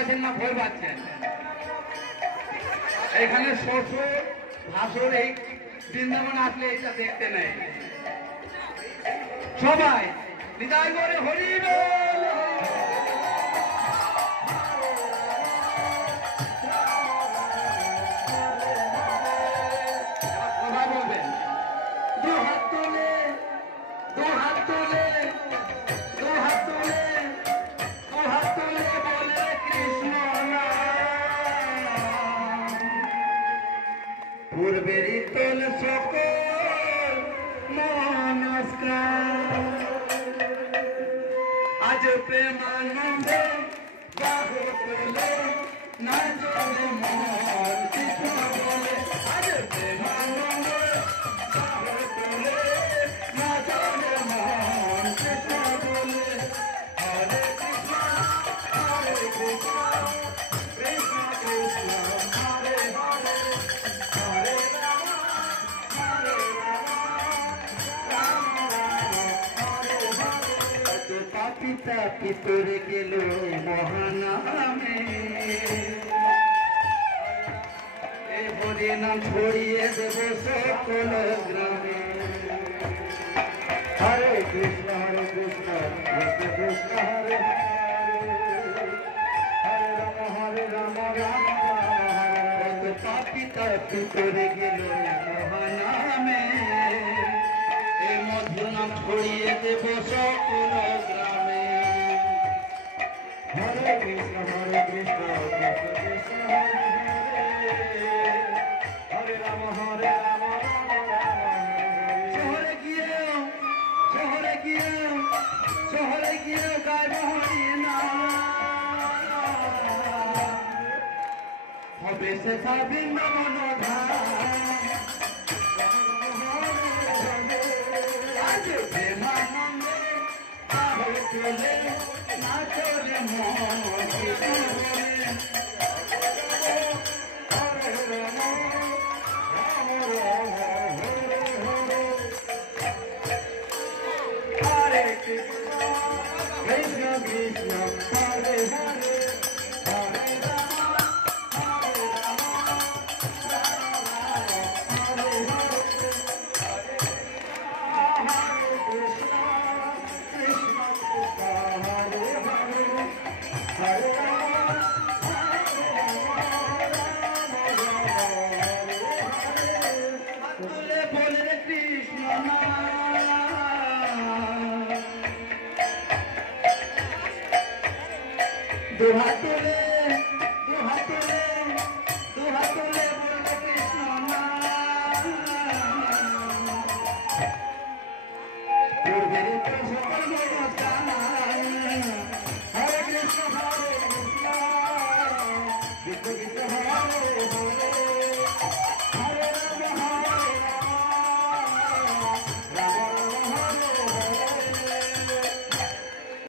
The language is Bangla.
পাচ্ছেন না ভয় পাচ্ছেন? এখানে শ্বশুর ভাসুর এই বৃন্দাবন আসলে এটা দেখতে নেই। সবাই বিদায় করে হরি বল। কথা বলবেন, দু হাত তুলে, দু হাত তুলে, দু হাত তুলে, দু হাত তুলে বলে কৃষ্ণ নাম। পূর্বেরই তোল সকল নমস্কার, আজ প্রেমানন্দে বাহু তোলে নাচলে মন কৃষ্ণ বলে। আজ প্রেমানন্দে বাহু তোলে নাচলে মন কৃষ্ণ বলে। হরে কৃষ্ণ হরে কৃষ্ণ কৃষ্ণ কৃষ্ণ হরে হরে, হরে রাম হরে রাম রাম রাম হরে হরে। পাপি তাপি তোরে গেল মহানামে, এ হরি নাম ছড়িয়ে দেব সকল গ্রামে। হরে কৃষ্ণ কৃষ্ণ কৃষ্ণ হরে হরে, হরে রাম রাম হরে। পাপি তাপি তোরে গেল মহানামে, এ মধু নাম ছড়িয়ে দেব সকল গ্রামে। হরে কৃষ্ণ কৃষ্ণ কৃষ্ণ হরে হরে, হরে রাম রাম রাম শহরে গিয়েও, শহরে গিয়েও, শহরে গিয়েও গাইব হরি নাম। হবে সে বৃন্দাবন ধাম। আজ প্রেমানন্দে বাহু তোলে নাচলে মন কৃষ্ণ বলে। হরে রাম রাম রাম হরে হরে, হরে কৃষ্ণ কৃষ্ণ কৃষ্ণ হরে হরে, হরে রাম হরে রাম রাম রাম হরে হরে, হরে কৃষ্ণ কৃষ্ণ কৃষ্ণ হরে হরে, হরে রাম হরে রাম রাম রাম হরে হরে। বলে কৃষ্ণ নাম, দু হাত তুলে, দু হাত তুলে।